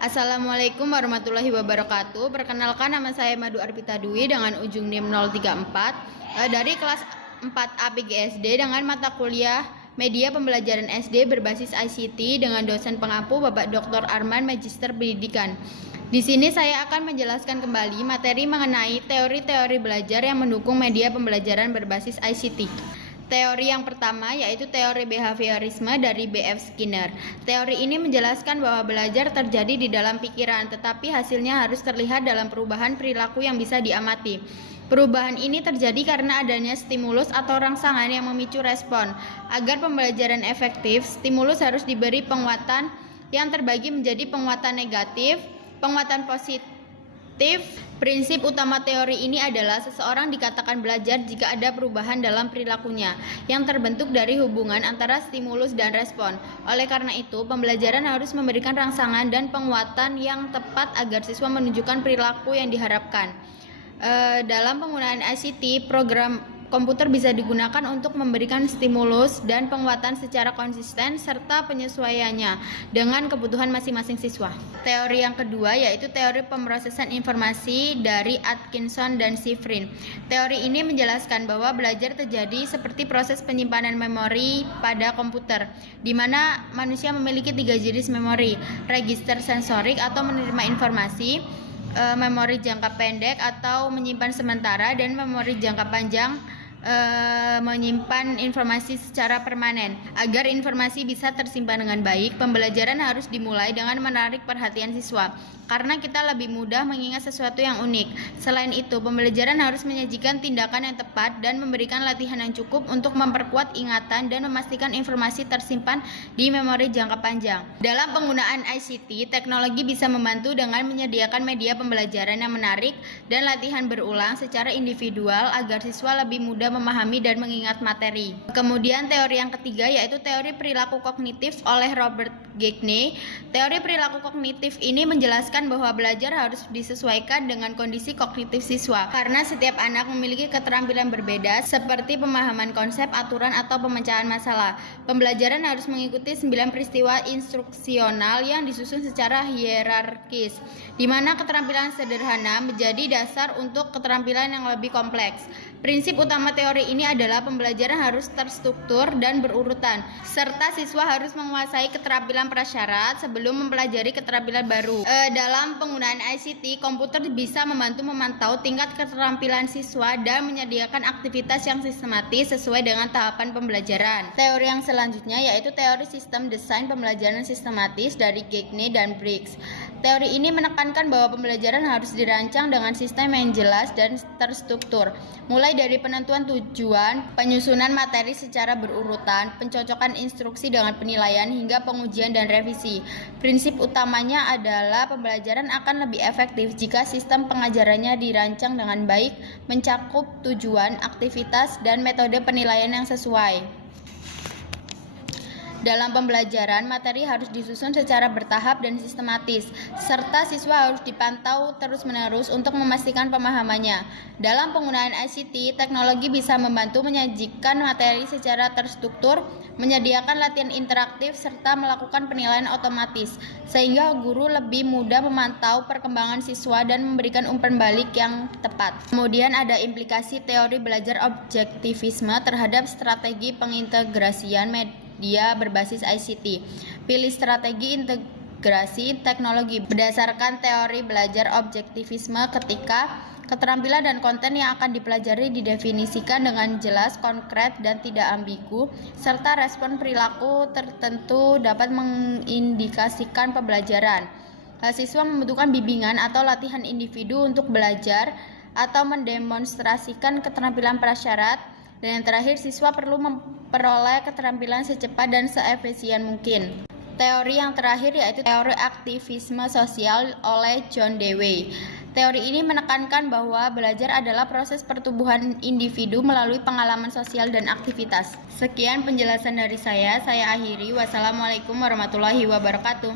Assalamualaikum warahmatullahi wabarakatuh. Perkenalkan, nama saya Madu Arpita Dwi dengan ujung NIM 034 dari kelas 4A PGSD dengan mata kuliah Media Pembelajaran SD berbasis ICT dengan dosen pengampu Bapak Dr. Arman, Magister Pendidikan. Di sini saya akan menjelaskan kembali materi mengenai teori-teori belajar yang mendukung media pembelajaran berbasis ICT. Teori yang pertama yaitu teori behaviorisme dari B.F. Skinner. Teori ini menjelaskan bahwa belajar terjadi di dalam pikiran, tetapi hasilnya harus terlihat dalam perubahan perilaku yang bisa diamati. Perubahan ini terjadi karena adanya stimulus atau rangsangan yang memicu respon. Agar pembelajaran efektif, stimulus harus diberi penguatan yang terbagi menjadi penguatan negatif, penguatan positif. Prinsip utama teori ini adalah seseorang dikatakan belajar jika ada perubahan dalam perilakunya yang terbentuk dari hubungan antara stimulus dan respon. Oleh karena itu, pembelajaran harus memberikan rangsangan dan penguatan yang tepat agar siswa menunjukkan perilaku yang diharapkan. Dalam penggunaan ICT, program komputer bisa digunakan untuk memberikan stimulus dan penguatan secara konsisten serta penyesuaiannya dengan kebutuhan masing-masing siswa. Teori yang kedua yaitu teori pemrosesan informasi dari Atkinson dan Shiffrin. Teori ini menjelaskan bahwa belajar terjadi seperti proses penyimpanan memori pada komputer, di mana manusia memiliki 3 jenis memori: register sensorik atau menerima informasi, memori jangka pendek atau menyimpan sementara, dan memori jangka panjang menyimpan informasi secara permanen. Agar informasi bisa tersimpan dengan baik, pembelajaran harus dimulai dengan menarik perhatian siswa, karena kita lebih mudah mengingat sesuatu yang unik. Selain itu, pembelajaran harus menyajikan tindakan yang tepat dan memberikan latihan yang cukup untuk memperkuat ingatan dan memastikan informasi tersimpan di memori jangka panjang. Dalam penggunaan ICT, teknologi bisa membantu dengan menyediakan media pembelajaran yang menarik dan latihan berulang secara individual agar siswa lebih mudah memahami dan mengingat materi. Kemudian teori yang ketiga yaitu teori perilaku kognitif oleh Robert Gagne. Teori perilaku kognitif ini menjelaskan bahwa belajar harus disesuaikan dengan kondisi kognitif siswa, karena setiap anak memiliki keterampilan berbeda seperti pemahaman konsep, aturan, atau pemecahan masalah. Pembelajaran harus mengikuti 9 peristiwa instruksional yang disusun secara hierarkis, di mana keterampilan sederhana menjadi dasar untuk keterampilan yang lebih kompleks. Prinsip utama teori ini adalah pembelajaran harus terstruktur dan berurutan, serta siswa harus menguasai keterampilan prasyarat sebelum mempelajari keterampilan baru. Dalam penggunaan ICT, komputer bisa membantu memantau tingkat keterampilan siswa dan menyediakan aktivitas yang sistematis sesuai dengan tahapan pembelajaran. Teori yang selanjutnya yaitu teori sistem desain pembelajaran sistematis dari Gagne dan Briggs. Teori ini menekankan bahwa pembelajaran harus dirancang dengan sistem yang jelas dan terstruktur, mulai dari penentuan tujuan, penyusunan materi secara berurutan, pencocokan instruksi dengan penilaian, hingga pengujian dan revisi. Prinsip utamanya adalah pembelajaran akan lebih efektif jika sistem pengajarannya dirancang dengan baik, mencakup tujuan, aktivitas, dan metode penilaian yang sesuai. Dalam pembelajaran, materi harus disusun secara bertahap dan sistematis, serta siswa harus dipantau terus-menerus untuk memastikan pemahamannya. Dalam penggunaan ICT, teknologi bisa membantu menyajikan materi secara terstruktur, menyediakan latihan interaktif, serta melakukan penilaian otomatis, sehingga guru lebih mudah memantau perkembangan siswa dan memberikan umpan balik yang tepat. Kemudian ada implikasi teori belajar objektivisme terhadap strategi pengintegrasian media berbasis ICT. Pilih strategi integrasi teknologi berdasarkan teori belajar objektivisme ketika keterampilan dan konten yang akan dipelajari didefinisikan dengan jelas, konkret, dan tidak ambigu, serta respon perilaku tertentu dapat mengindikasikan pembelajaran. Siswa membutuhkan bimbingan atau latihan individu untuk belajar atau mendemonstrasikan keterampilan prasyarat. Dan yang terakhir, siswa perlu memperoleh keterampilan secepat dan seefisien mungkin. Teori yang terakhir yaitu teori aktivisme sosial oleh John Dewey. Teori ini menekankan bahwa belajar adalah proses pertumbuhan individu melalui pengalaman sosial dan aktivitas. Sekian penjelasan dari saya akhiri. Wassalamualaikum warahmatullahi wabarakatuh.